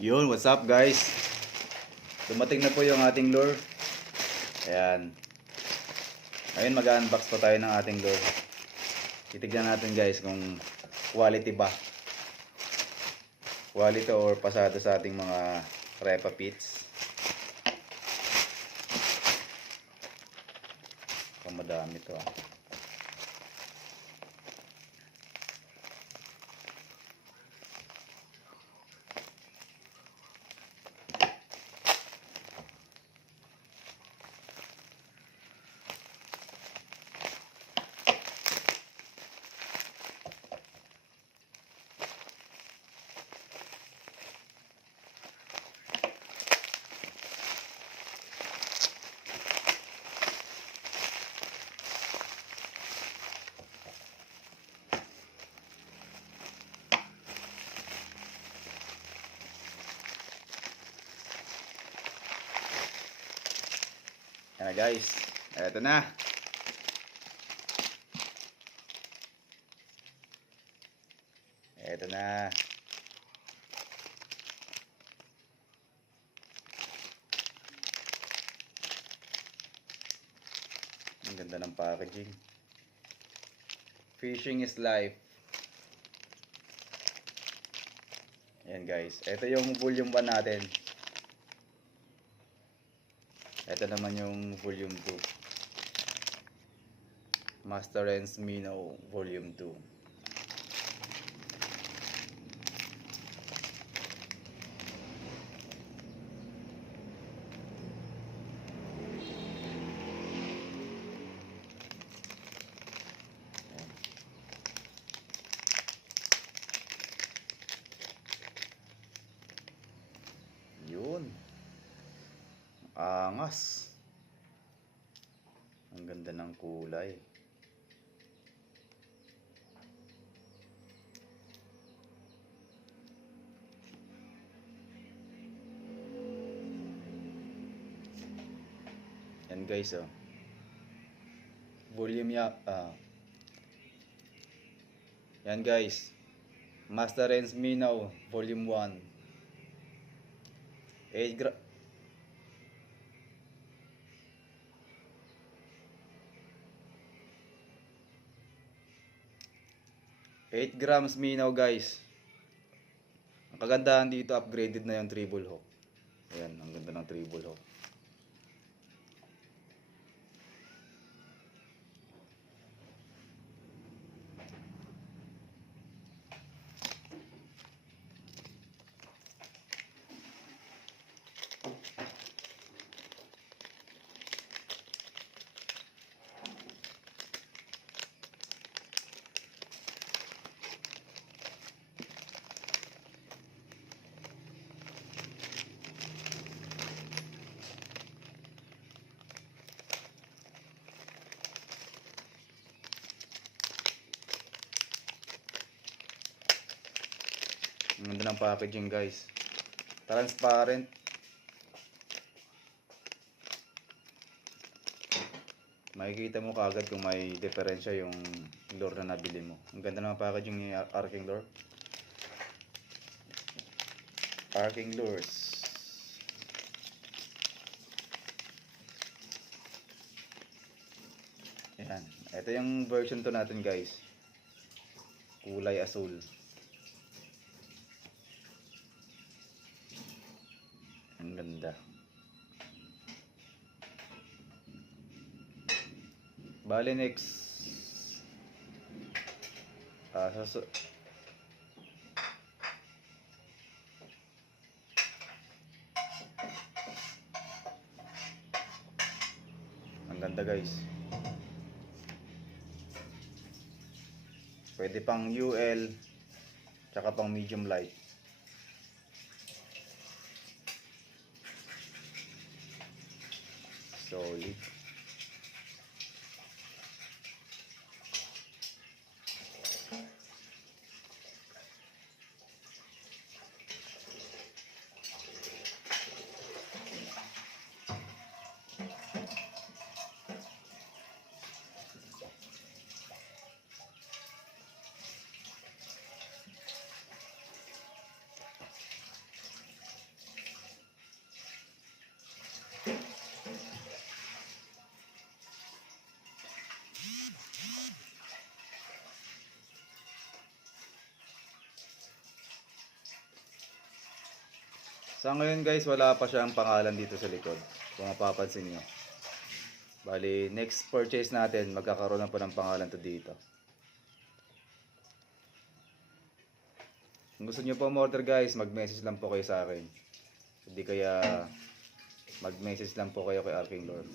Yun, what's up guys? Dumating na po yung ating lure. Ayan. Ngayon mag-unbox pa tayo ng ating lure. Titignan natin guys kung quality ba. Quality or pasado sa ating mga repa pits. Madami to. Yan na guys, eto na. Eto na. Ang ganda ng packaging. Fishing is life. Yan guys, eto yung volume 1 natin. Ito naman yung volume 2. Master Lens Minnow volume 2. Yun. Angas. Ang ganda ng kulay. Yan guys, oh. Volume yan guys. Master Lens Minnow volume 1. 8 grams minnow guys. Ang kagandahan dito, upgraded na yung treble hook. Ayan, ang ganda ng treble hook. Ang ganda ng packaging guys. Transparent. Makikita mo kaagad kung may diferensya yung lure na nabili mo. Ang ganda ng packaging ni Arking Lure. Arking Lures. Ayan. Ito yung version 2 natin guys. Kulay asul. Ang ganda. Bali next ang ganda guys. Pwede pang UL tsaka pang medium light. Solid. Sa ngayon guys, wala pa siyang pangalan dito sa likod. Kung mapapansin nyo. Bali, next purchase natin, magkakaroon na po ng pangalan to dito. Kung gusto nyo po order guys, mag-message lang po kayo sa akin. Hindi kaya mag-message lang po kayo kay Arking Lord.